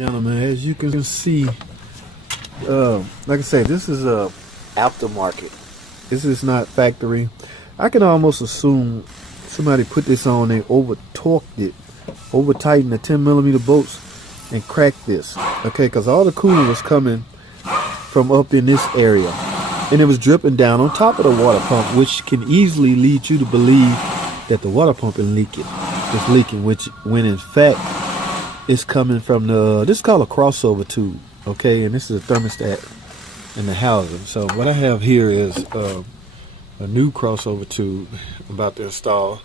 Gentlemen, as you can see, like I say, this is a aftermarket. This is not factory. I can almost assume somebody put this on, they over torqued it, over tightened the 10mm bolts and cracked this. Okay, because all the coolant was coming from up in this area, and it was dripping down on top of the water pump, which can easily lead you to believe that the water pump is leaking, which when in fact it's coming from this is called a crossover tube. Okay, and this is a thermostat in the housing. So what I have here is a new crossover tube I'm about to install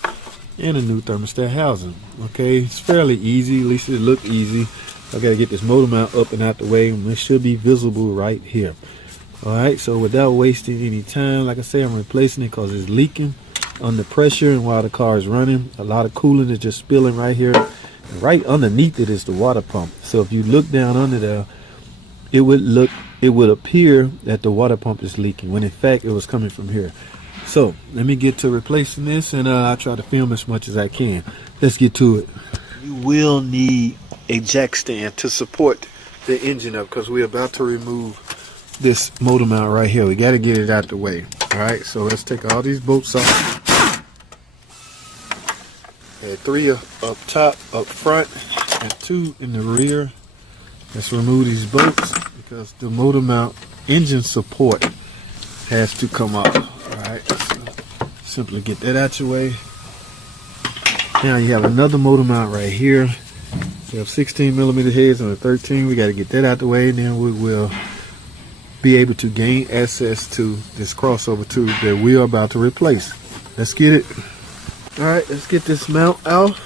and a new thermostat housing. Okay, it's fairly easy, at least it looked easy. I gotta get this motor mount up and out the way, and it should be visible right here. Alright, so without wasting any time, like I say, I'm replacing it because it's leaking under pressure, and while the car is running, a lot of coolant is just spilling right here. Right underneath it is the water pump. So if you look down under there, it would appear that the water pump is leaking, when in fact it was coming from here. So let me get to replacing this, and I'll try to film as much as I can. Let's get to it. You will need a jack stand to support the engine up, because we're about to remove this motor mount right here. We got to get it out the way. All right, so let's take all these bolts off. Okay, 3 up top, up front, and 2 in the rear. Let's remove these bolts because the motor mount engine support has to come off. All right, so simply get that out your way. Now you have another motor mount right here. We have 16mm heads on a 13. We got to get that out the way, and then we will be able to gain access to this crossover tube that we are about to replace. Let's get it. All right, let's get this mount out.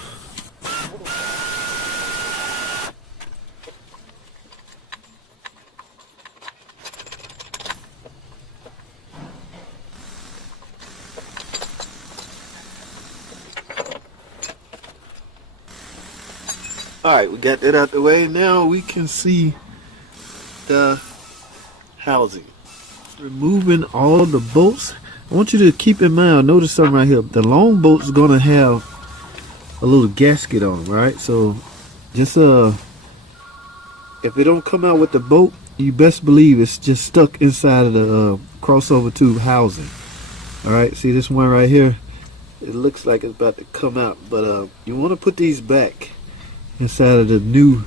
Alright, we got that out the way. Now we can see the housing. Removing all the bolts. I want you to keep in mind, notice something right here. The long bolt's gonna have a little gasket on them, right? So just if it don't come out with the bolt, you best believe it's just stuck inside of the crossover tube housing. Alright, see this one right here? It looks like it's about to come out, but you want to put these back inside of the new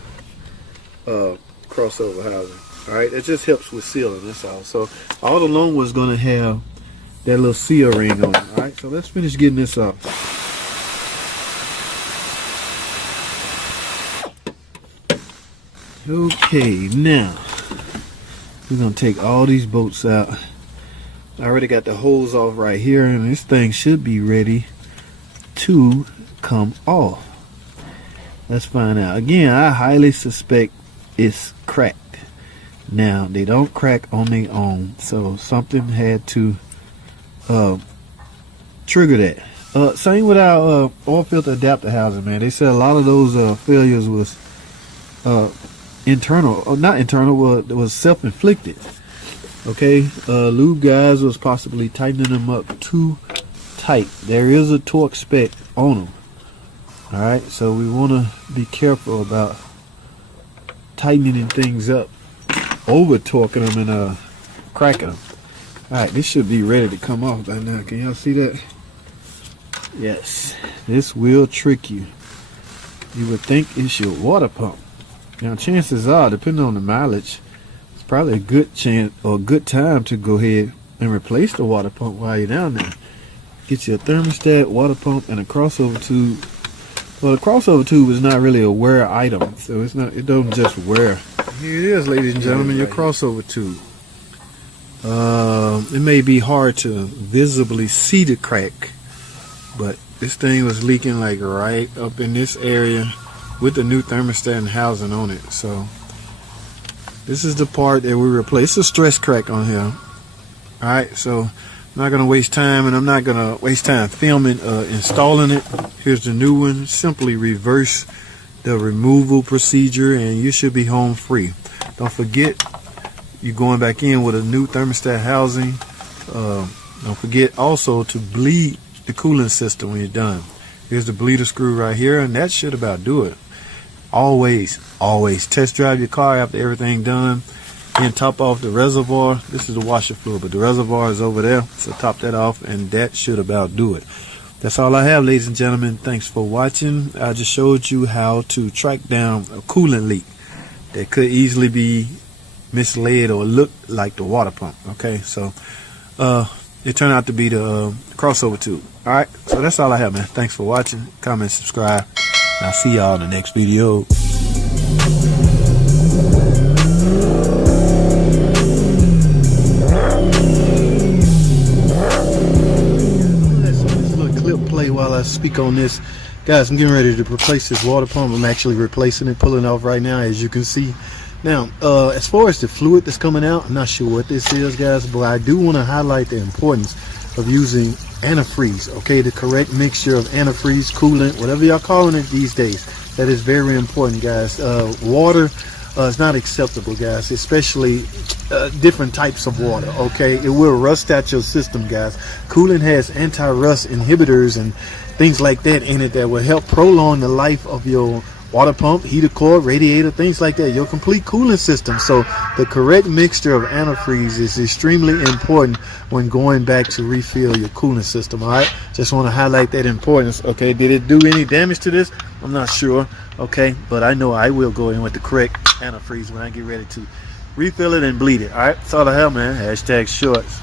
crossover housing. Alright, that just helps with sealing, that's all. So all the long one's gonna have that little seal ring on it. Alright, so let's finish getting this off. Okay, now we're gonna take all these bolts out. I already got the holes off right here, and this thing should be ready to come off. Let's find out. Again, I highly suspect it's cracked. Now, they don't crack on their own, so something had to trigger that. Same with our oil filter adapter housing, man. They said a lot of those failures was internal, or not internal, well, it was self-inflicted. Okay, lube guys was possibly tightening them up too tight. There is a torque spec on them. Alright, so we want to be careful about tightening things up, over torquing them and cracking them. Alright, this should be ready to come off by now. Can y'all see that? Yes, this will trick you. You would think it's your water pump. Now chances are, depending on the mileage, it's probably a good chance or a good time to go ahead and replace the water pump while you're down there. Get you a thermostat, water pump, and a crossover tube. Well, the crossover tube is not really a wear item, so it's not. It don't just wear. Here it is, ladies and gentlemen, your crossover tube. It may be hard to visibly see the crack, but this thing was leaking like right up in this area with the new thermostat and housing on it. So this is the part that we replaced. It's a stress crack on here. Alright, so I'm not going to waste time, and I'm not going to waste time filming installing it. Here's the new one. Simply reverse the removal procedure and you should be home free. Don't forget, you're going back in with a new thermostat housing. Don't forget also to bleed the coolant system when you're done. Here's the bleeder screw right here, and that should about do it. always test drive your car after everything done. And top off the reservoir. This is the washer fluid, but the reservoir is over there, so top that off, and that should about do it. That's all I have, ladies and gentlemen. Thanks for watching. I just showed you how to track down a coolant leak that could easily be misled or look like the water pump. Okay, so it turned out to be the crossover tube. All right, so that's all I have, man. Thanks for watching. Comment, subscribe, and I'll see y'all in the next video. While I speak on this, guys, I'm getting ready to replace this water pump. I'm actually replacing it, pulling it off right now, as you can see. Now, as far as the fluid that's coming out, I'm not sure what this is, guys, but I do want to highlight the importance of using antifreeze. Okay, the correct mixture of antifreeze, coolant, whatever y'all calling it these days. That is very important, guys. Water is not acceptable, guys, especially different types of water. Okay, it will rust out your system, guys. Coolant has anti-rust inhibitors and things like that in it that will help prolong the life of your water pump, heater core, radiator, things like that, your complete cooling system. So the correct mixture of antifreeze is extremely important when going back to refill your cooling system. All right, just want to highlight that importance. Okay, did it do any damage to this? I'm not sure. Okay, but I know I will go in with the correct antifreeze when I get ready to refill it and bleed it. All right, that's all I have, man. #shorts.